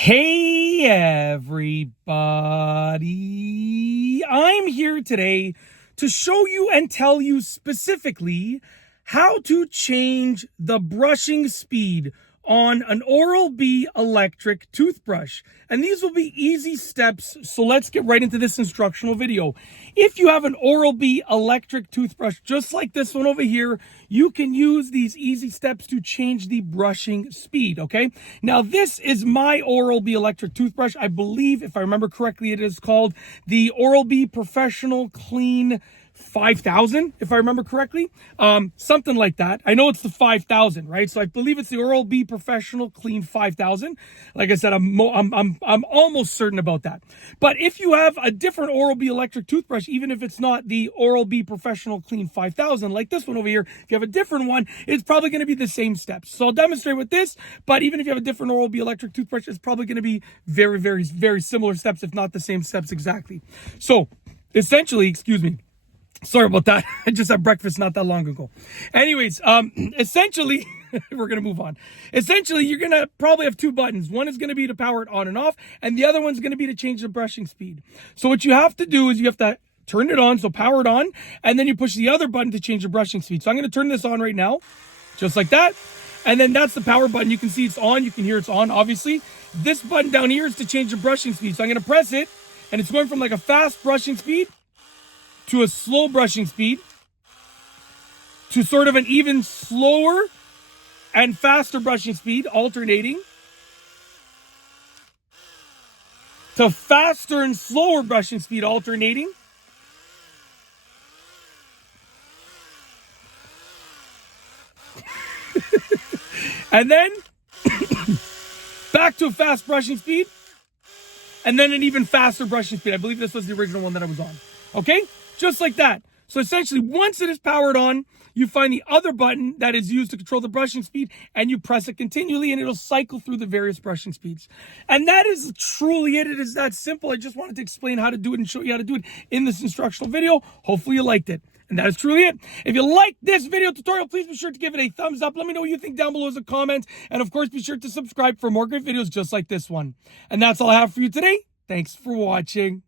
Hey everybody, I'm here today to show you and tell you specifically how to change the brushing speed on an Oral-B electric toothbrush. And these will be easy steps, so let's get right into this instructional video. If you have an Oral-B electric toothbrush, just like this one over here, you can use these easy steps to change the brushing speed, okay? Now, this is my Oral-B electric toothbrush. I believe, if I remember correctly, it is called the Oral-B Professional Clean 5,000, if I remember correctly, something like that. I know it's the 5,000, right? So I believe it's the Oral-B Professional Clean 5,000. Like I said, I'm almost certain about that. But if you have a different Oral-B electric toothbrush, even if it's not the Oral-B Professional Clean 5,000, like this one over here, if you have a different one, it's probably going to be the same steps. So I'll demonstrate with this, but even if you have a different Oral-B electric toothbrush, it's probably going to be very, very, very similar steps, if not the same steps exactly. So essentially, excuse me, sorry about that. I just had breakfast not that long ago. Anyways, essentially, we're going to move on. Essentially, you're going to probably have two buttons. One is going to be to power it on and off, and the other one's going to be to change the brushing speed. So what you have to do is you have to turn it on, so power it on, and then you push the other button to change the brushing speed. So I'm going to turn this on right now, just like that. And then that's the power button. You can see it's on. You can hear it's on, obviously. This button down here is to change the brushing speed. So I'm going to press it, and it's going from like a fast brushing speed to a slow brushing speed, to sort of an even slower and faster brushing speed, alternating, to faster and slower brushing speed, alternating, and then back to a fast brushing speed, and then an even faster brushing speed. I believe this was the original one that I was on. Okay? Just like that. So essentially, once it is powered on, you find the other button that is used to control the brushing speed, and you press it continually, and it'll cycle through the various brushing speeds. And that is truly it. It is that simple. I just wanted to explain how to do it and show you how to do it in this instructional video. Hopefully you liked it. And that is truly it. If you like this video tutorial, please be sure to give it a thumbs up. Let me know what you think down below as a comment. And of course, be sure to subscribe for more great videos just like this one. And that's all I have for you today. Thanks for watching.